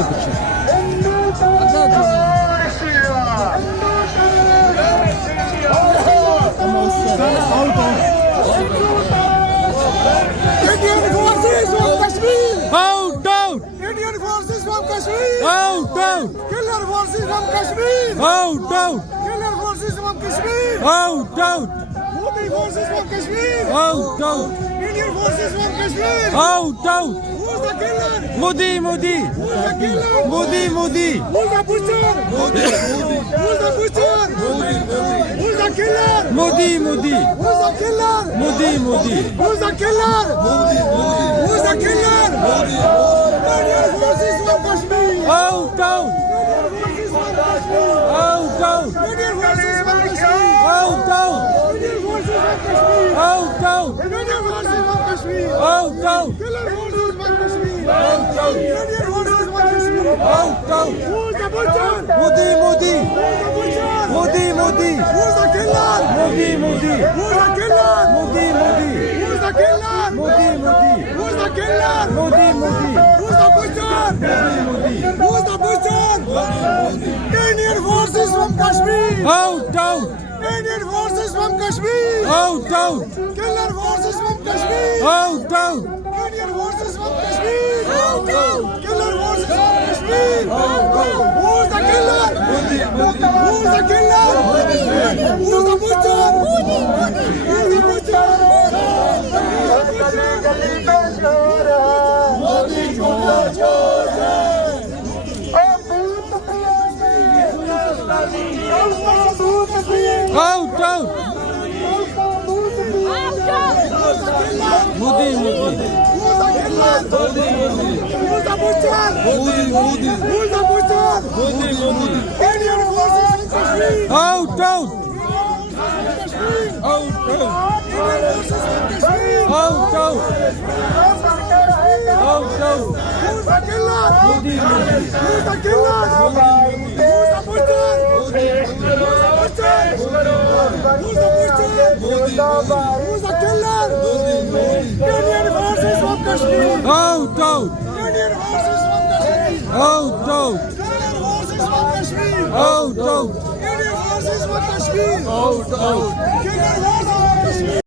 ਆਜੋ ਪਿੱਛੇ Indian forces from Kashmir! Out out Indian forces from Kashmir! Out out Killer forces from Kashmir! Out out Killer forces from Kashmir! Out out Modi forces from Kashmir! Out out Indian forces from Kashmir! Out out Who's the killer? Modi Modi Who's the killer? Modi Modi Who's the butcher? Who's the butcher? Who's the killer? Modi Modi Who's the killer? Modi Modi Who's the killer? Who's the killer? Indian forces from Kashmir! Out out Indian forces from Kashmir! Out out Indian forces from Kashmir! Out out Indian forces from Kashmir! Out out Indian forces from Kashmir! Out out Killer forces from Kashmir! Out out Indian forces from Kashmir! Out out Who's the butcher? Modi Modi Who's the butcher? Modi Modi Who's the killer? Modi Modi Who's the killer? Modi Modi Who's the killer? Modi Modi Who's the killer? Modi Modi Who's the butcher? Who's the butcher? Indian forces from Kashmir! Out out Indian forces from Kashmir! Out out Killer forces from Kashmir! Out out Indian forces from Kashmir! Killer forces from Kashmir! Who's the killer? Who's the killer? Who's the butcher? Who's the butcher? Out out Modi Modi Who's the killer? Who's the butcher? Modi Modi Who's the butcher? Modi Modi Indian forces from Kashmir! Out out Kashmir! Out out Indian forces from Kashmir! Out out out out Who's the killer? Modi Modi Who's the killer? Who's the butcher? Who's the butcher? Who's the butcher? Who's the killer? Indian forces from Kashmir! Out out Indian forces from Kashmir! Out out Indian forces from Kashmir! Out out Indian forces from Kashmir! Out out Indian forces from Kashmir!